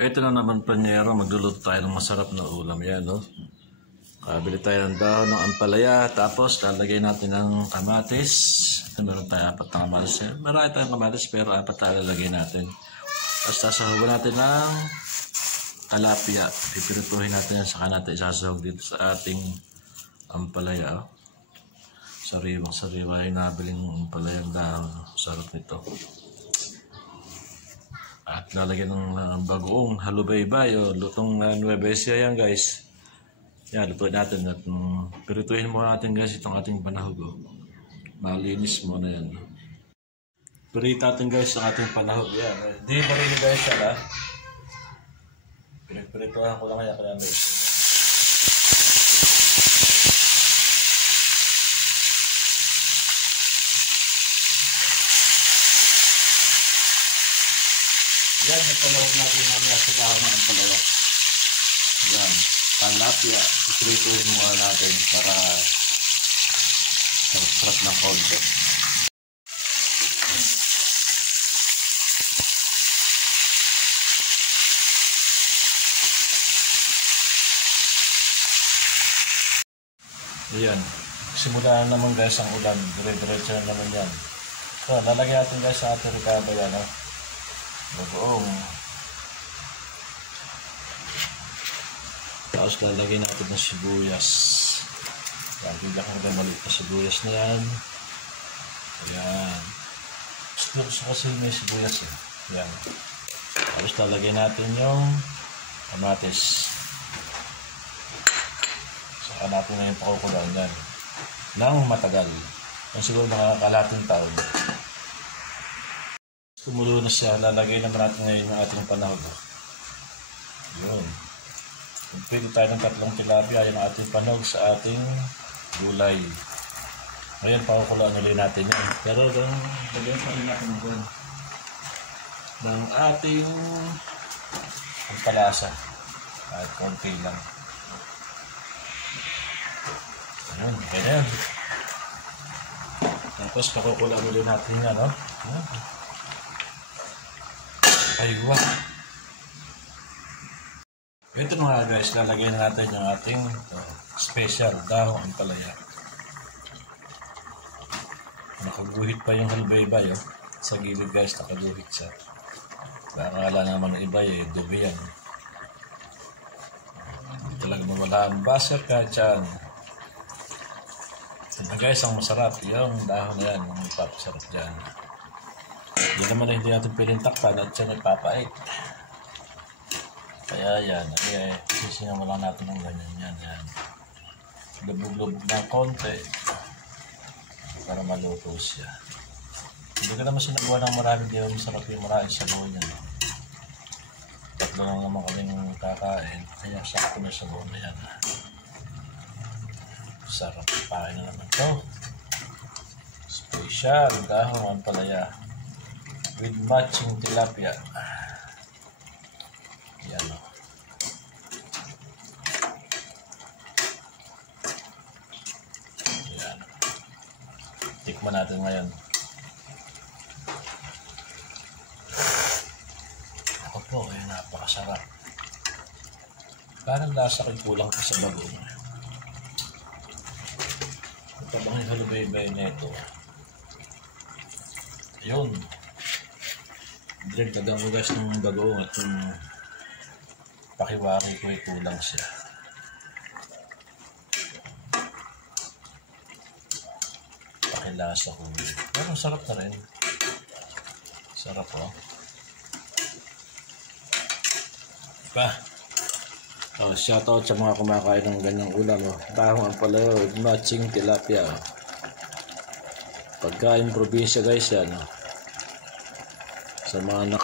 Ito na naman panyero, magluluto tayo ng masarap na ulam. Yan, no? Kabili tayo ng dahon ng ampalaya, tapos lalagay natin ng kamatis. Ito, meron tayo 4 na kamatis. Marami tayong kamatis, pero 4 tayo lalagay natin. Tapos sasahugan natin ng talapia. Pipirutuhin natin yan, saka natin isasahog dito sa ating ampalaya. Sariwang-sariwa yung nabiling ampalayang dahon. Sarap nito. At lalagyan ng bagoong halubaybay o lutong Nueva Ecija yan, guys. Yan, lutuin natin at pirituhin muna natin, guys, itong ating panahog. Malinis muna yan. Pirito natin, guys, ang ating panahog. Yan. Hindi pa rin, guys, yan, ha. Pinagpirituhan ko lang yan, kaya guys. Yan, nagpanahog natin ang nasa dahon ng ampalaya. Yan, talapia, iprituhin muna natin para mag-sarap ng konti. Ayan, simula na naman, guys, ang ulan. Dire-diretso na naman yan. So, lalagyan natin, guys, sa ating ricado yan, no? Bagoong. Tapos lalagyan natin ng sibuyas. Lalagyan natin ng maliit na sibuyas na yan. Ayan. Gusto kasi may sibuyas, eh. Ayan. Tapos lalagyan natin yung kamatis. Saka natin na yung pakukulaan yan nang matagal. Yung siguro mga kalating taon. Kumulo na siya, lalagay naman natin ngayon ng ating panahog. Yun. Pwede tayo ng 3 tilapia, yan ang ating panahog sa ating gulay. Ngayon, pakukulaan ulit natin yan. Pero lagyan pa rin natin doon ng ating palasa. At konti lang. Ayun, ganyan. Tapos pakukulaan ulit natin yan, no? Aywa. Ito mga, guys, lalagyan natin yung ating special dahong ampalaya. Nakaguhit pa yung halbaybay, oh. Sa gilid, guys, nakaguhit siya. Akala naman ng iba, eh, dubi yan. Hindi talaga mawala ang baser kahit saan. Ito, guys, ang masarap yung dahon na yan, ang papasarap dyan. Hindi naman hindi natin piling takpan at siya nagpapait. Kaya yan, sisinaw lang natin ng ganyan yan. Lubog-lubog na konti para maluto siya. Hindi ka naman sinagawa ng marami, di ba masarap yung maraming sabaw niya. Tatlo lang naman kaming kakain, kaya sakto na sabaw na yan. Sarap, pakin na naman to. Special dahong ampalaya with matching tilapia. Yan, o. Yan. Tikman natin ngayon. Ako po, ay napakasarap. Parang lasa ko'y kulang ko sa bagoong. Ito bang yung halubaybay na ito? Ayun. Dragdagan ko, guys, ng bagoong at yung pakiwari ko ay kulang siya. Pakilasa ko. Pero sarap na rin. Sarap, oh. Shoutout sa mga kumakain ng ganyang ulam, oh. Dahong ampalaya with matching tilapia, oh. Pagkain probinsya, guys, yan, oh. Sa mga